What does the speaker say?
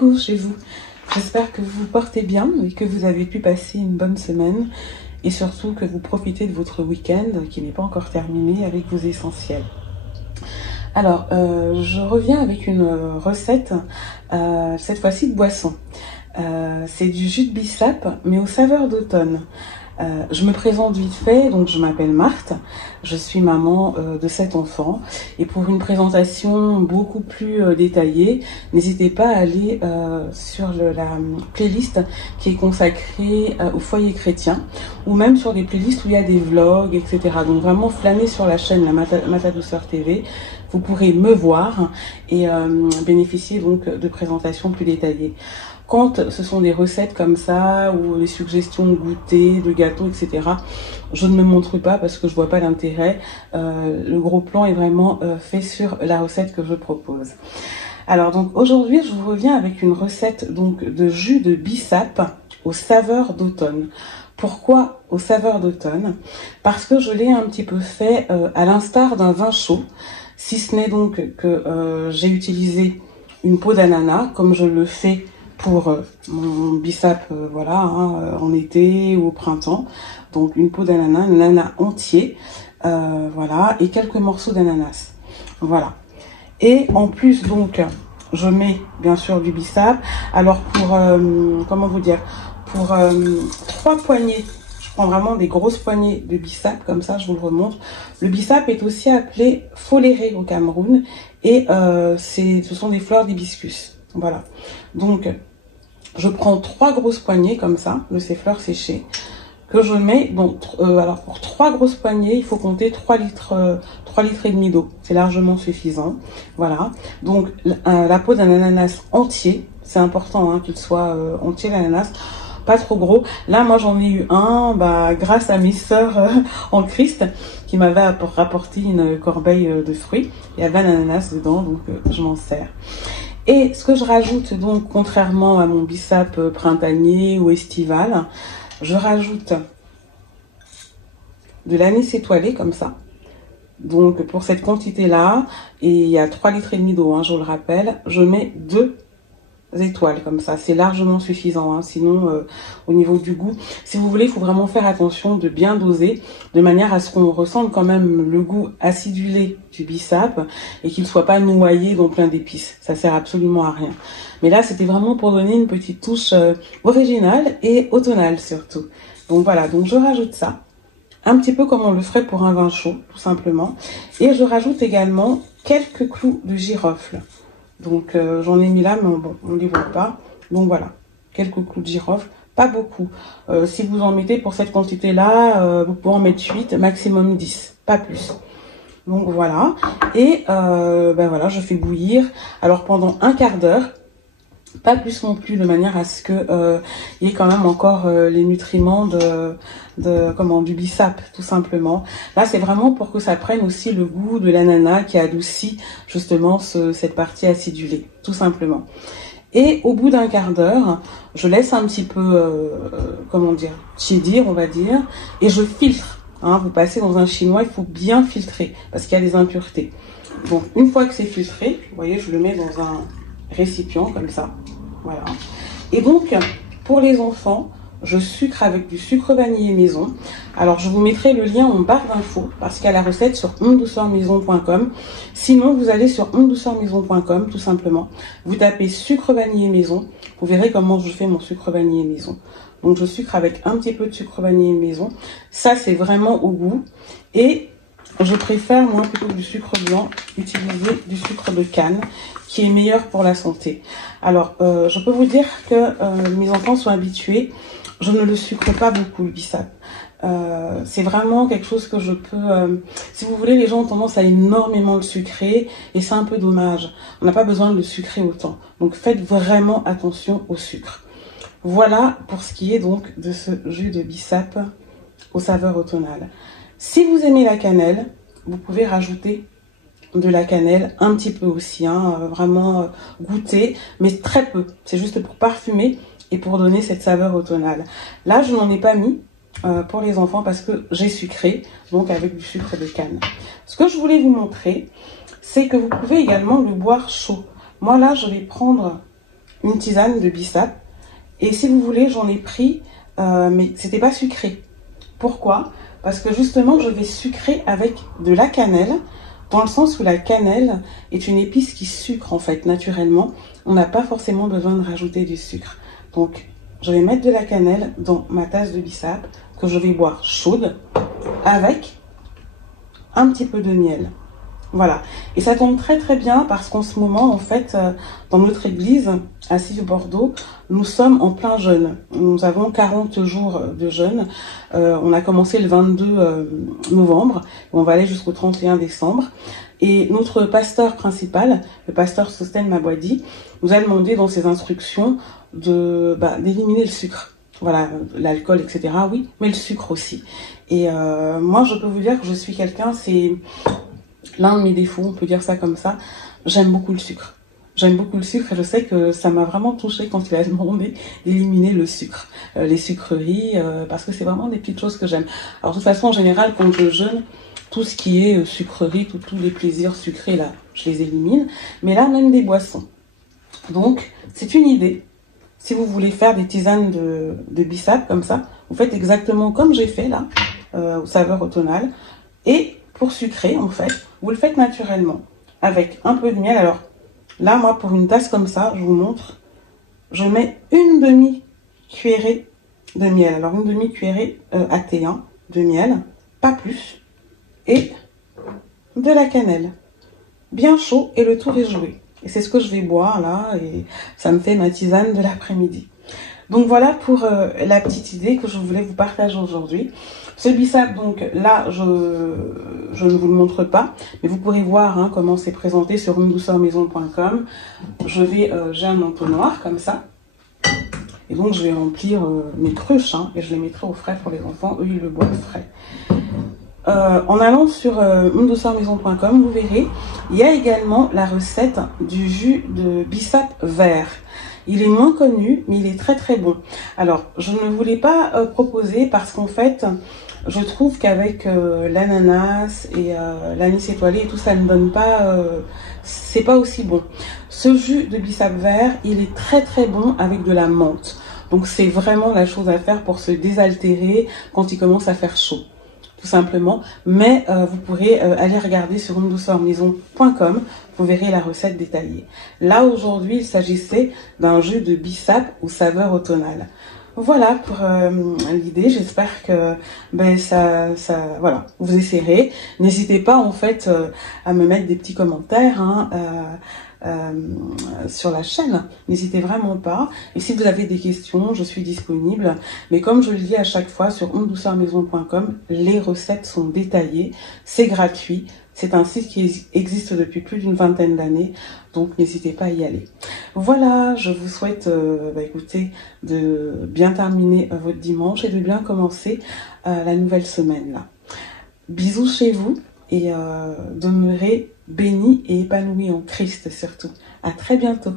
coucou chez vous. J'espère que vous vous portez bien et que vous avez pu passer une bonne semaine et surtout que vous profitez de votre week-end qui n'est pas encore terminé avec vos essentiels. Alors, je reviens avec une recette, cette fois-ci de boisson. C'est du jus de bissap, mais aux saveurs d'automne. Je me présente vite fait, donc je m'appelle Marthe, je suis maman de 7 enfants et pour une présentation beaucoup plus détaillée, n'hésitez pas à aller sur la playlist qui est consacrée au foyer chrétien ou même sur des playlists où il y a des vlogs, etc. Donc vraiment flânez sur la chaîne la Mata Douceur TV, vous pourrez me voir et bénéficier donc de présentations plus détaillées. Quand ce sont des recettes comme ça, ou des suggestions de goûter, de gâteaux, etc., je ne me montre pas parce que je vois pas l'intérêt. Le gros plan est vraiment fait sur la recette que je propose. Alors donc aujourd'hui, je vous reviens avec une recette donc de jus de bissap aux saveurs d'automne. Pourquoi aux saveurs d'automne? Parce que je l'ai un petit peu fait à l'instar d'un vin chaud, si ce n'est donc que j'ai utilisé une peau d'ananas, comme je le fais pour mon bissap, voilà, en été ou au printemps. Donc une peau d'ananas, un ananas entier, voilà, et quelques morceaux d'ananas. Voilà. Et en plus, donc, je mets bien sûr du bissap. Alors pour, comment vous dire, pour 3 poignées, je prends vraiment des grosses poignées de bissap, comme ça, je vous le remontre. Le bissap est aussi appelé foléré au Cameroun, et ce sont des fleurs d'hibiscus. Voilà. Donc, je prends 3 grosses poignées comme ça, de ces fleurs séchées, que je mets, donc, alors pour 3 grosses poignées, il faut compter 3 litres et demi d'eau. C'est largement suffisant. Voilà. Donc, la peau d'un ananas entier, c'est important qu'il soit entier l'ananas, pas trop gros. Là, moi, j'en ai eu un, grâce à mes sœurs en Christ, qui m'avaient rapporté une corbeille de fruits. Il y avait un ananas dedans, donc je m'en sers. Et ce que je rajoute donc, contrairement à mon bissap printanier ou estival, je rajoute de l'anis étoilé comme ça. Donc pour cette quantité-là, et il y a 3 litres et demi d'eau, je vous le rappelle, je mets 2 étoiles comme ça, c'est largement suffisant. Sinon au niveau du goût, si vous voulez, il faut vraiment faire attention de bien doser de manière à ce qu'on ressente quand même le goût acidulé du bissap et qu'il ne soit pas noyé dans plein d'épices. Ça sert absolument à rien. Mais là, c'était vraiment pour donner une petite touche originale et automnale surtout. Donc voilà, donc je rajoute ça un petit peu comme on le ferait pour un vin chaud, tout simplement, et je rajoute également quelques clous de girofle. Donc j'en ai mis là, mais bon, on ne les voit pas. Donc voilà, quelques clous de girofle, pas beaucoup. Si vous en mettez pour cette quantité-là, vous pouvez en mettre 8, maximum 10, pas plus. Donc voilà, et voilà, je fais bouillir. Alors pendant un quart d'heure, pas plus non plus, de manière à ce que il y ait quand même encore les nutriments du bissap, tout simplement. Là, c'est vraiment pour que ça prenne aussi le goût de l'ananas qui adoucit justement cette partie acidulée, tout simplement. Et au bout d'un quart d'heure, je laisse un petit peu, tiédir, on va dire, et je filtre. Vous passez dans un chinois, il faut bien filtrer parce qu'il y a des impuretés. Donc, une fois que c'est filtré, vous voyez, je le mets dans un récipient comme ça, voilà. Et donc pour les enfants, je sucre avec du sucre vanillé maison. Alors je vous mettrai le lien en barre d'infos parce qu'il y a la recette sur ondouceurmaison.com. Sinon vous allez sur ondouceurmaison.com tout simplement, vous tapez sucre vanillé maison, vous verrez comment je fais mon sucre vanillé maison. Donc je sucre avec un petit peu de sucre vanillé maison, ça c'est vraiment au goût. Et je préfère, moi, plutôt que du sucre blanc, utiliser du sucre de canne, qui est meilleur pour la santé. Alors, je peux vous dire que mes enfants sont habitués. Je ne le sucre pas beaucoup, le bissap. C'est vraiment quelque chose que je peux... si vous voulez, les gens ont tendance à énormément le sucrer, et c'est un peu dommage. On n'a pas besoin de le sucrer autant. Donc, faites vraiment attention au sucre. Voilà pour ce qui est donc de ce jus de bissap aux saveurs automnales. Si vous aimez la cannelle, vous pouvez rajouter de la cannelle, un petit peu aussi, vraiment goûter, mais très peu. C'est juste pour parfumer et pour donner cette saveur automnale. Là, je n'en ai pas mis pour les enfants parce que j'ai sucré, donc avec du sucre de canne. Ce que je voulais vous montrer, c'est que vous pouvez également le boire chaud. Moi là, je vais prendre une tisane de bissap. Et si vous voulez, j'en ai pris, mais c'était pas sucré. Pourquoi? Parce que justement, je vais sucrer avec de la cannelle, dans le sens où la cannelle est une épice qui sucre en fait naturellement. On n'a pas forcément besoin de rajouter du sucre. Donc, je vais mettre de la cannelle dans ma tasse de bissap que je vais boire chaude avec un petit peu de miel. Voilà. Et ça tombe très très bien parce qu'en ce moment, en fait, dans notre église, à Bordeaux, nous sommes en plein jeûne. Nous avons 40 jours de jeûne. On a commencé le 22 novembre. On va aller jusqu'au 31 décembre. Et notre pasteur principal, le pasteur Sosten Mabwadi, nous a demandé dans ses instructions d'éliminer le sucre. Voilà, l'alcool, etc. Oui, mais le sucre aussi. Et moi, je peux vous dire que je suis quelqu'un, c'est l'un de mes défauts, on peut dire ça comme ça. J'aime beaucoup le sucre. J'aime beaucoup le sucre et je sais que ça m'a vraiment touchée quand il a demandé d'éliminer le sucre, les sucreries, parce que c'est vraiment des petites choses que j'aime. Alors de toute façon, en général, quand je jeûne, tout ce qui est sucrerie, tous les plaisirs sucrés, là, je les élimine. Mais là, même des boissons. Donc, c'est une idée. Si vous voulez faire des tisanes de bissap comme ça, vous faites exactement comme j'ai fait là, aux saveurs automnales. Et pour sucrer, en fait, vous le faites naturellement, avec un peu de miel. Alors là, moi, pour une tasse comme ça, je vous montre, je mets une demi-cuillerée de miel. Alors une demi-cuillerée à thé, hein, de miel, pas plus, et de la cannelle. Bien chaud et le tour est joué. Et c'est ce que je vais boire là, et ça me fait ma tisane de l'après-midi. Donc voilà pour la petite idée que je voulais vous partager aujourd'hui. Ce bissap, donc là, je ne vous le montre pas, mais vous pourrez voir hein, comment c'est présenté sur unedouceurmaison.com. J'ai un entonnoir comme ça. Et donc je vais remplir mes cruches hein, et je les mettrai au frais pour les enfants. Eux, ils le boivent frais. En allant sur unedouceurmaison.com, vous verrez, il y a également la recette du jus de bissap vert. Il est moins connu, mais il est très très bon. Alors, je ne voulais pas proposer parce qu'en fait, je trouve qu'avec l'ananas et l'anis étoilé et tout, ça ne donne pas... c'est pas aussi bon. Ce jus de bissap vert, il est très très bon avec de la menthe. Donc, c'est vraiment la chose à faire pour se désaltérer quand il commence à faire chaud. Tout simplement, mais vous pourrez aller regarder sur unedouceurmaison.com, vous verrez la recette détaillée. Là, aujourd'hui, il s'agissait d'un jus de bissap aux saveurs automnales. Voilà pour l'idée, j'espère que voilà, vous essayerez. N'hésitez pas en fait à me mettre des petits commentaires hein, sur la chaîne, n'hésitez vraiment pas. Et si vous avez des questions, je suis disponible. Mais comme je le dis à chaque fois sur unedouceurmaison.com, les recettes sont détaillées, c'est gratuit. C'est un site qui existe depuis plus d'une vingtaine d'années, donc n'hésitez pas à y aller. Voilà, je vous souhaite écoutez, de bien terminer votre dimanche et de bien commencer la nouvelle semaine là. Bisous chez vous et demeurez bénis et épanouis en Christ surtout. À très bientôt.